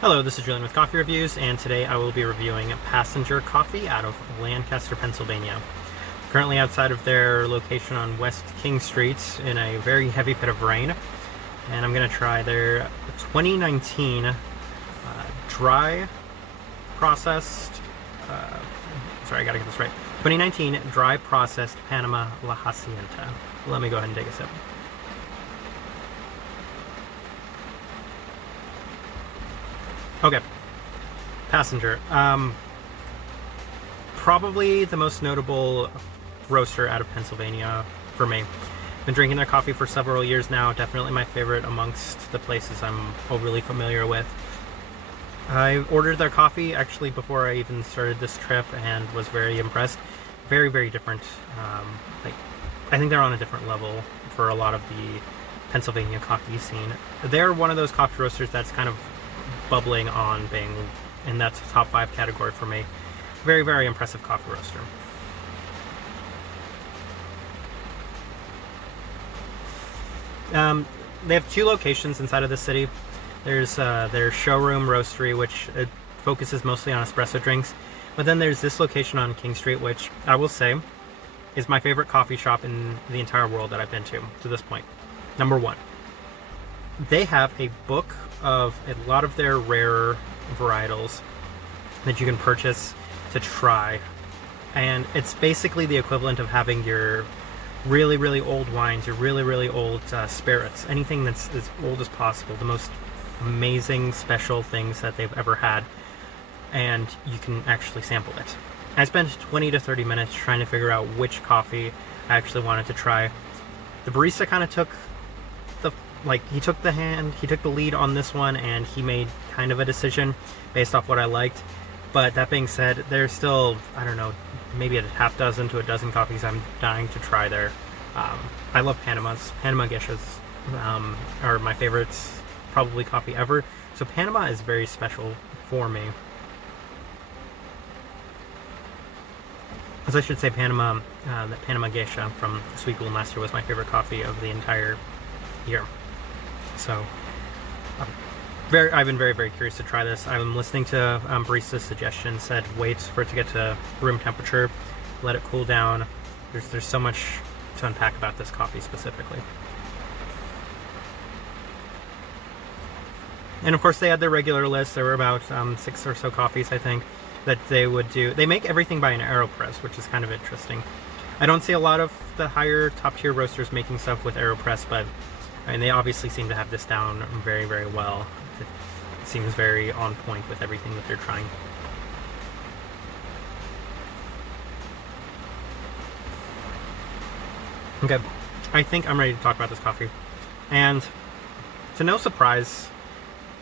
Hello, this is Julian with Coffee Reviews, and today I will be reviewing Passenger Coffee out of Lancaster, Pennsylvania. Currently outside of their location on West King Street in a very heavy pit of rain, and I'm going to try their 2019 dry processed, sorry, I got to get this right, 2019 dry processed Panama La Hacienda. Let me go ahead and take a sip. Okay, Passenger. Probably the most notable roaster out of Pennsylvania for me. Been drinking their coffee for several years now. Definitely my favorite amongst the places I'm overly familiar with. I ordered their coffee actually before I even started this trip and was very impressed. Very, very different. I think they're on a different level for a lot of the Pennsylvania coffee scene. They're one of those coffee roasters that's kind of bubbling on being in that top 5 category for me. Very, very impressive coffee roaster. They have 2 locations inside of the city. There's their showroom roastery, which focuses mostly on espresso drinks. But then there's this location on King Street, which I will say is my favorite coffee shop in the entire world that I've been to this point. Number 1. They have a book of a lot of their rarer varietals that you can purchase to try. And it's basically the equivalent of having your really, really old wines, your really, really old spirits, anything that's as old as possible, the most amazing special things that they've ever had, and you can actually sample it. I spent 20 to 30 minutes trying to figure out which coffee I actually wanted to try. The barista kind of took he took the lead on this one, and he made kind of a decision based off what I liked. But that being said, there's still, I don't know, maybe a half dozen to a dozen coffees I'm dying to try there. I love Panamas. Panama geishas are my favorites, probably coffee ever. So Panama is very special for me. As I should say, Panama, the Panama geisha from Sweet Cool Master was my favorite coffee of the entire year. So, I've been very, very curious to try this. I'm listening to barista's suggestion, said wait for it to get to room temperature, let it cool down. There's so much to unpack about this coffee specifically. And of course they had their regular list. There were about 6 or so coffees, I think, that they would do. They make everything by an AeroPress, which is kind of interesting. I don't see a lot of the higher top tier roasters making stuff with AeroPress, but I mean, they obviously seem to have this down very, very well. It seems very on point with everything that they're trying. Okay, I think I'm ready to talk about this coffee. And to no surprise,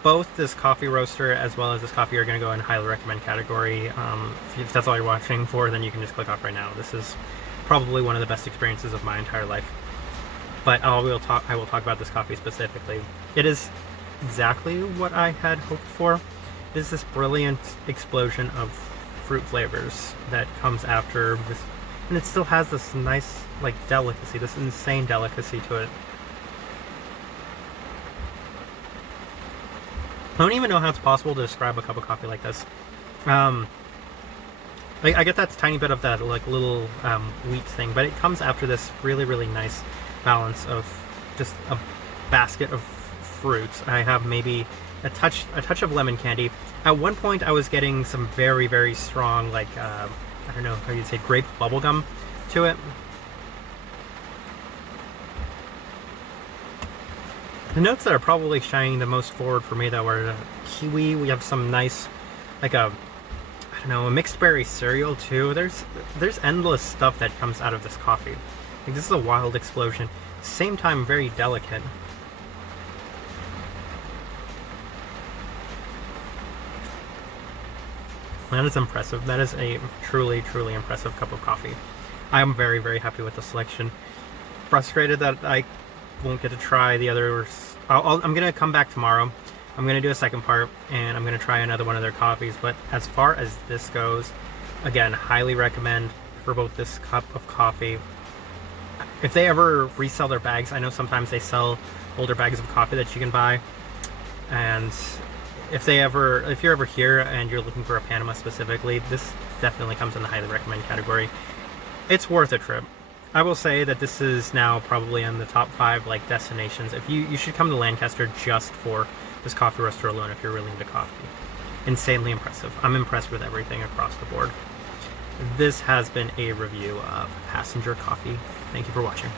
both this coffee roaster as well as this coffee are going to go in highly recommend category. If that's all you're watching for, then you can just click off right now. This is probably one of the best experiences of my entire life. But I will talk about this coffee specifically. It is exactly what I had hoped for. It is this brilliant explosion of fruit flavors that comes after this, and it still has this nice, delicacy, this insane delicacy to it. I don't even know how it's possible to describe a cup of coffee like this. I get that tiny bit of that little wheat thing, but it comes after this really, really nice balance of just a basket of fruits. I have maybe a touch of lemon candy. At one point I was getting some very, very strong, I don't know how you'd say, grape bubblegum to it. The notes that are probably shining the most forward for me, though, are kiwi. We have some nice, a mixed berry cereal too. There's endless stuff that comes out of this coffee. This is a wild explosion. Same time, very delicate. That is impressive. That is a truly, truly impressive cup of coffee. I am very, very happy with the selection. Frustrated that I won't get to try the others. I'm going to come back tomorrow. I'm going to do a second part, and I'm going to try another one of their coffees. But as far as this goes, again, highly recommend for both this cup of coffee. If they ever resell their bags, I know sometimes they sell older bags of coffee that you can buy, and if you're ever here and you're looking for a Panama specifically, this definitely comes in the highly recommend category. It's worth a trip. I will say that this is now probably in the top 5 like destinations. If you should come to Lancaster just for this coffee roaster alone if you're really into coffee. Insanely impressive. I'm impressed with everything across the board. This has been a review of Passenger Coffee. Thank you for watching.